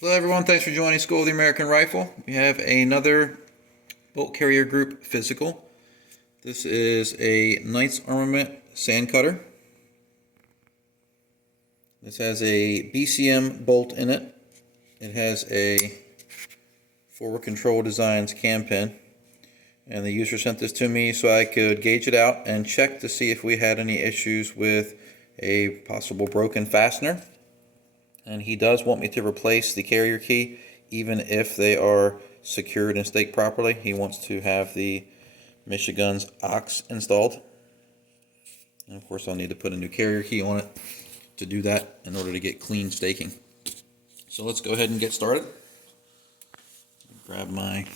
Hello everyone, thanks for joining School of the American Rifle. We have another bolt carrier group physical. This is a Knights Armament Sandcutter. This has a BCM bolt in it. It has a Forward Control Designs cam pin. And the user sent this to me so I could gauge it out and check to see if we had any issues with a possible broken fastener. And he does want me to replace the carrier key even if they are secured and staked properly. He wants to have the Michigan's ox installed. And of course I'll need to put a new carrier key on it to do that in order to get clean staking. So let's go ahead and get started. Grab my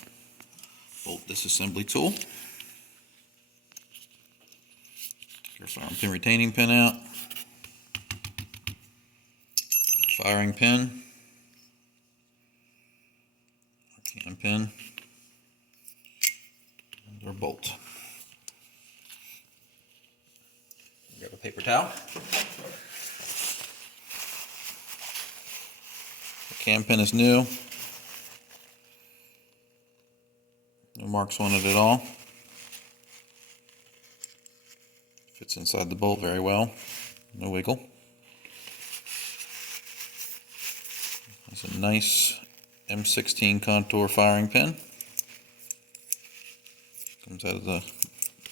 bolt disassembly tool. Take our firing pin retaining pin out. Firing pin. Cam pin. And our bolt. Grab a paper towel. The cam pin is new. No marks on it at all. Fits inside the bolt very well. No wiggle. It's a nice M16 contour firing pin. Comes out of the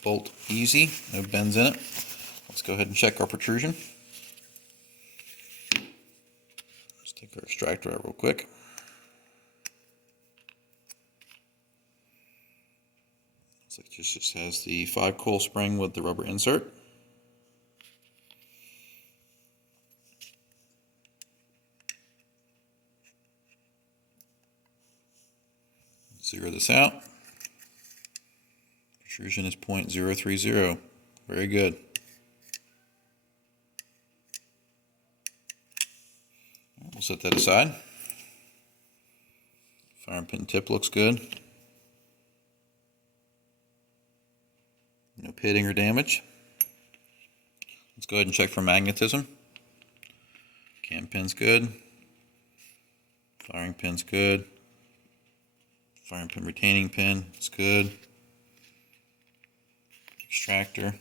bolt easy. No bends in it. Let's go ahead and check our protrusion. Let's take our extractor out real quick. Looks like this just has the 5-coil spring with the rubber insert. Zero this out. Protrusion is 0.030. Very good. We'll set that aside. Firing pin tip looks good. No pitting or damage. Let's go ahead and check for magnetism. Cam pin's good. Firing pin's good. Firing pin retaining pin is good. Extractor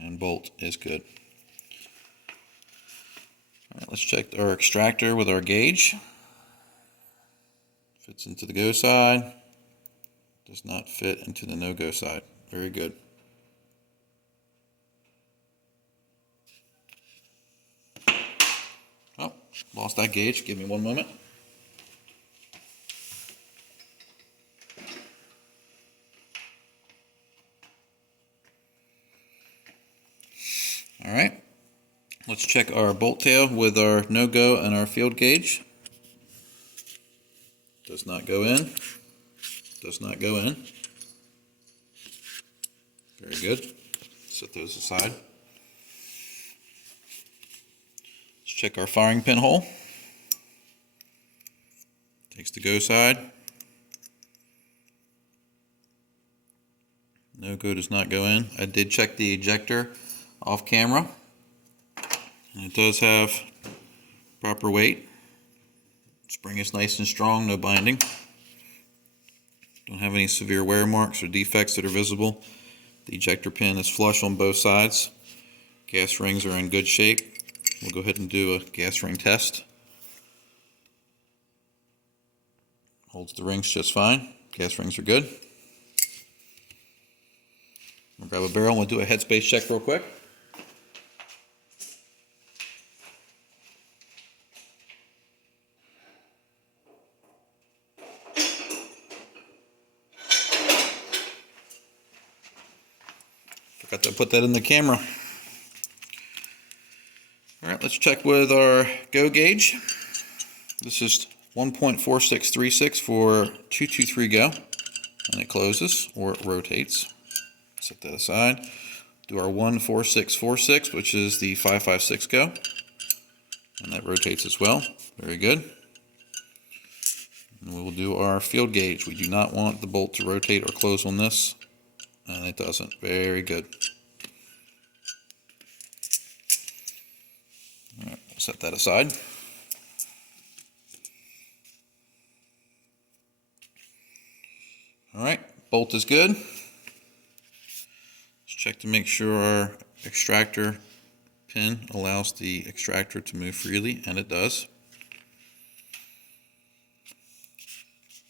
and bolt is good. Alright, let's check our extractor with our gauge. Fits into the go side. Does not fit into the no-go side. Very good. Oh, lost that gauge. Give me one moment. Alright, let's check our bolt tail with our no-go and our field gauge. Does not go in. Does not go in. Very good. Set those aside. Let's check our firing pin hole. Takes the go side. No-go does not go in. I did check the ejector off camera. And it does have proper weight. Spring is nice and strong, no binding. Don't have any severe wear marks or defects that are visible. The ejector pin is flush on both sides. Gas rings are in good shape. We'll go ahead and do a gas ring test. Holds the rings just fine. Gas rings are good. We'll grab a barrel and we'll do a headspace check real quick. Forgot to put that in the camera. Alright, let's check with our go gauge. This is 1.4636 for 223 go. And it closes or it rotates. Set that aside. Do our 14646, which is the 556 go. And that rotates as well. Very good. And we will do our field gauge. We do not want the bolt to rotate or close on this. And it doesn't. Very good. Alright, we'll set that aside. Alright, bolt is good. Let's check to make sure our extractor pin allows the extractor to move freely, and it does.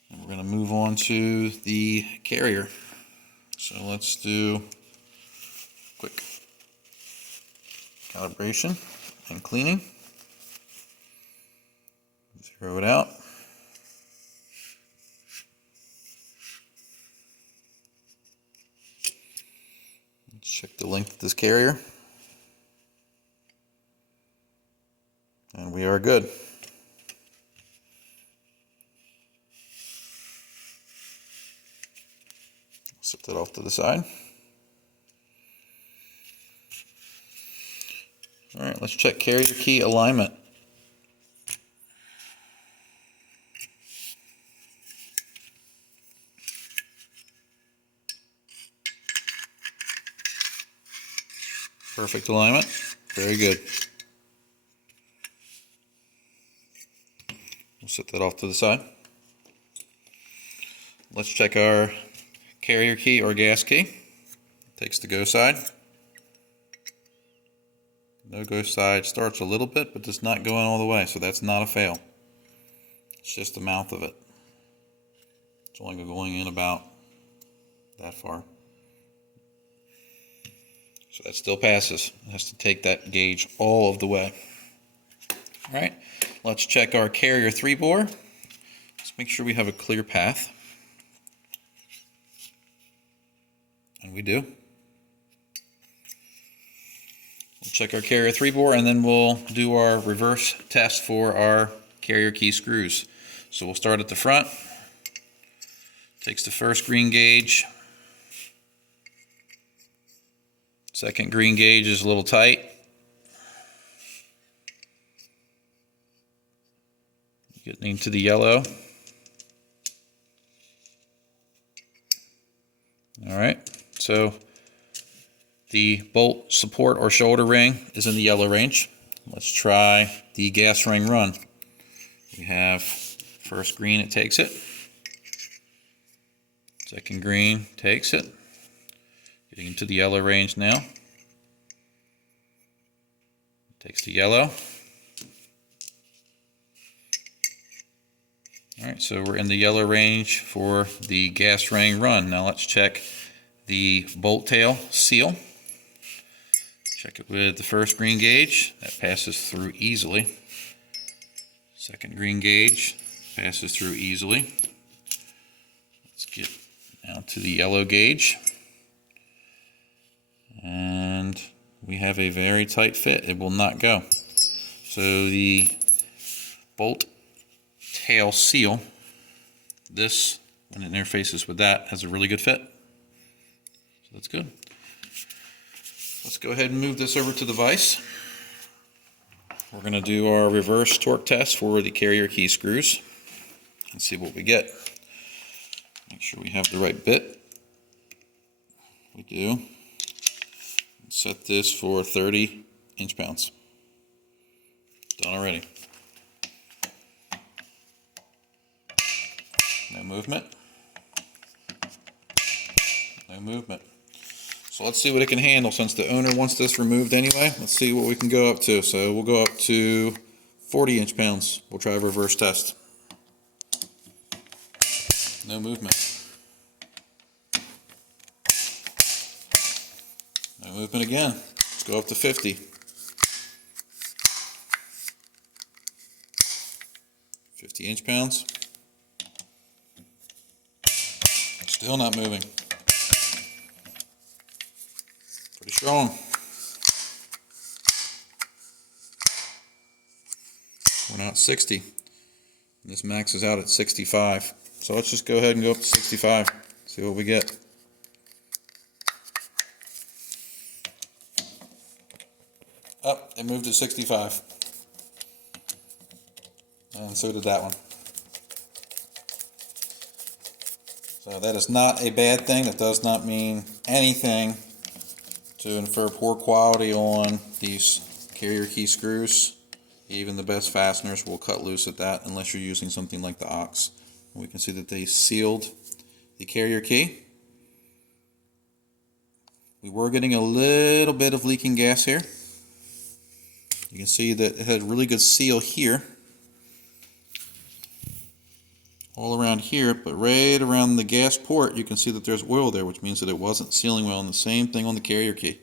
And we're going to move on to the carrier. So let's do quick calibration and cleaning. Zero it out. Let's check the length of this carrier. And we are good. Set that off to the side. Alright, let's check carrier key alignment. Perfect alignment. Very good. We'll set that off to the side. Let's check our carrier key or gas key. Takes the go side. No go side starts a little bit, but does not go in all the way, so that's not a fail. It's just the mouth of it. It's only going in about that far. So that still passes. It has to take that gauge all of the way. All right, let's check our carrier 3-bore. Let's make sure we have a clear path. And we do. We'll check our carrier 3-bore, and then we'll do our reverse test for our carrier key screws. So we'll start at the front. Takes the first green gauge. Second green gauge is a little tight. Getting into the yellow. All right, so the bolt support or shoulder ring is in the yellow range. Let's try the gas ring run. We have first green, it takes it. Second green takes it. Getting into the yellow range now. Takes the yellow. Alright, so we're in the yellow range for the gas ring run. Now let's check the bolt tail seal. Check it with the first green gauge. That passes through easily. Second green gauge passes through easily. Let's get now to the yellow gauge. And we have a very tight fit. It will not go. So the bolt tail seal, this, when it interfaces with that, has a really good fit. So that's good. Let's go ahead and move this over to the vise. We're going to do our reverse torque test for the carrier key screws and see what we get. Make sure we have the right bit. We do. Set this for 30 inch-pounds. Done already. No movement. No movement. So let's see what it can handle. Since the owner wants this removed anyway, let's see what we can go up to. So we'll go up to 40 inch-pounds. We'll try a reverse test. No movement. No movement again. Let's go up to 50. 50 inch-pounds. Still not moving. Pretty strong. We're now at 60. And this maxes out at 65. So let's just go ahead and go up to 65. See what we get. Oh, it moved to 65. And so did that one. So that is not a bad thing. That does not mean anything to infer poor quality on these carrier key screws. Even the best fasteners will cut loose at that unless you're using something like the ox. We can see that they sealed the carrier key. We were getting a little bit of leaking gas here. You can see that it had a really good seal here, all around here, but right around the gas port you can see that there's oil there, which means that it wasn't sealing well, and the same thing on the carrier key.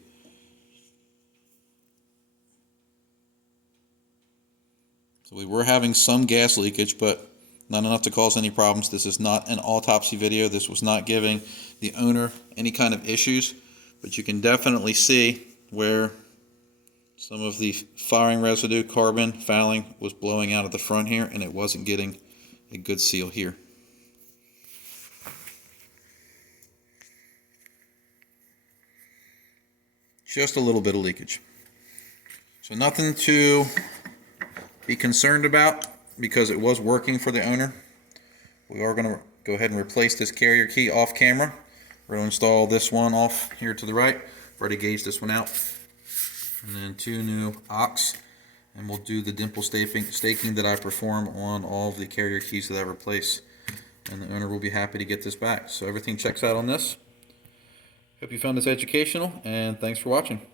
So we were having some gas leakage, but not enough to cause any problems. This is not an autopsy video. This was not giving the owner any kind of issues, but you can definitely see where some of the firing residue, carbon fouling, was blowing out of the front here, and it wasn't getting a good seal here. Just a little bit of leakage. So nothing to be concerned about because it was working for the owner. We are going to go ahead and replace this carrier key off camera. We're going to install this one off here to the right. I've already gauged this one out. And then 2 new aux, and we'll do the dimple staking that I perform on all of the carrier keys that I replace, and the owner will be happy to get this back. So everything checks out on this. Hope you found this educational, and thanks for watching.